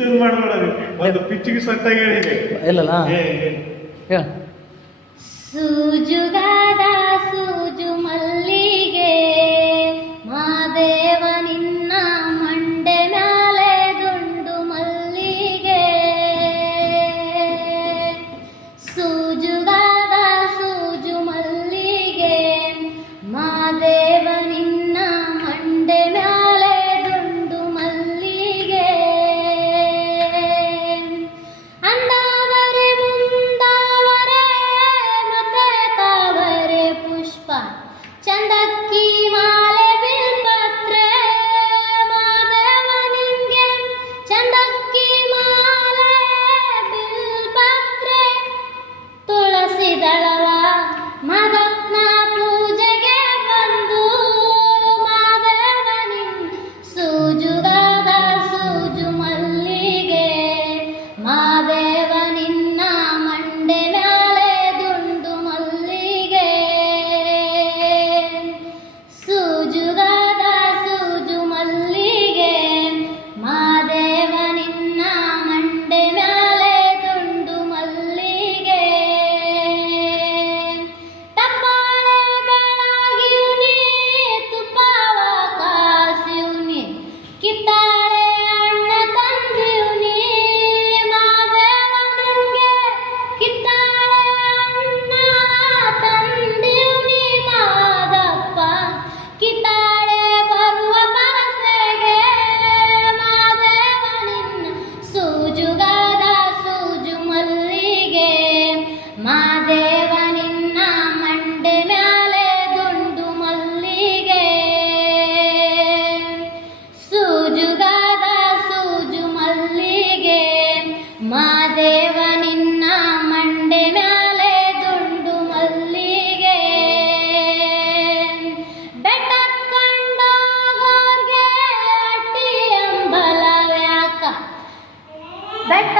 ಹುಚ್ಚನ್ ಮಾಡ್ಬೇಡ್ರಿ ಒಂದು ಪಿಚ್ಚಿಗೆ ಸಟ್ಟಾಗಿ ಹೇಳಿದೆ ಇಲ್ಲಲ್ಲ ಹೇಳ ಸೂಜುಗಾದ ಸೂಜು ಮಲ್ಲಿಗೆ ಮಾದೇವ ನಿನ್ನ ಮಂಡೆ ಮ್ಯಾಲೆ ದುಂಡು ಮಲ್ಲಿಗೆ ಸೂಜುಗಾದ ಸೂಜು ಮಲ್ಲಿಗೆ ಮಾದೇವ ನಿನ್ನ ಮಂಡೆ ಮ್ಯಾಲೆ ದುಂಡು ಮಲ್ಲಿಗೆ ಅಂದಾವರೆ ಮುಂದಾವರೆ ಮತ್ತೆ ತಾವರೆ ಪುಷ್ಪ ಚಂದಕ್ಕಿ ಮಾಲೆ ಬಿಲ್ಪತ್ರೆ ಮಾದೇವ ನಿಂಗೆ ಚಂದಕ್ಕಿ ಮಾಲೆ ಬಿಲ್ಪತ್ರೆ ತುಳಸಿ ದಳವ ಮದಕ್ನ ಪೂಜೆಗೆ ಬಂದು ಮಾದೇವ ನಿನ್ ಸೂಜುಗಾದ ಸೂಜು ಮಲ್ಲಿಗೆ ಮಾದೇವ ನಿನ್ನ ಮಂಡೆ ಮ್ಯಾಲೆ ದುಂಡು ಮಲ್ಲಿಗೆ ಸೂಜುಗಾದ ಸೂಜು ಮಲ್ಲಿಗೆ ಮಾದೇವ ನಿನ್ನ ಮಂಡೆ ಮ್ಯಾಲೆ ದುಂಡು ಮಲ್ಲಿಗೆ ತಪ್ಪಾಳೆ ಬೆಳಗಿವ್ನಿ ತುಪ್ಪವ ಕಾಸಿವ್ನಿ ಕಿತ್ತಾಳೆ ಅಣ್ಣ ತಂದಿವ್ನಿ ಮಾದೇವ ನಿಂಗೆ ಕಿತ್ತಾಳೆ ಅಣ್ಣ ತಂದಿವ್ನಿ ಮಾದಪ್ಪ ಕಿತ್ತಾಳೆ ಬರುವ ಪರಸೆಗೆ ಮಾದೇವ ನಿನ್ನ ಸೂಜುಗಾದ ಸೂಜು ಮಲ್ಲಿಗೆ ಮಾದೇವ ನಿನ್ನ ಮಂಡೆ ಮ್ಯಾಲೆ ದುಂಡು ಮಲ್ಲಿಗೆ ಸೂಜುಗಾದ ಸೂಜು ಮಲ್ಲಿಗೆ ಮಾದೇವ ನಿನ್ನ ಮಂಡೆ ಮ್ಯಾಲೆ ದುಂಡು ಮಲ್ಲಿಗೆ ಬೆಟ್ಟ ಕಂಡೋಗೋರ್ಗೆ ಅಟ್ಟಿ ಅಂಬಲವ್ಯಾಕ ಬೆಟ್ಟ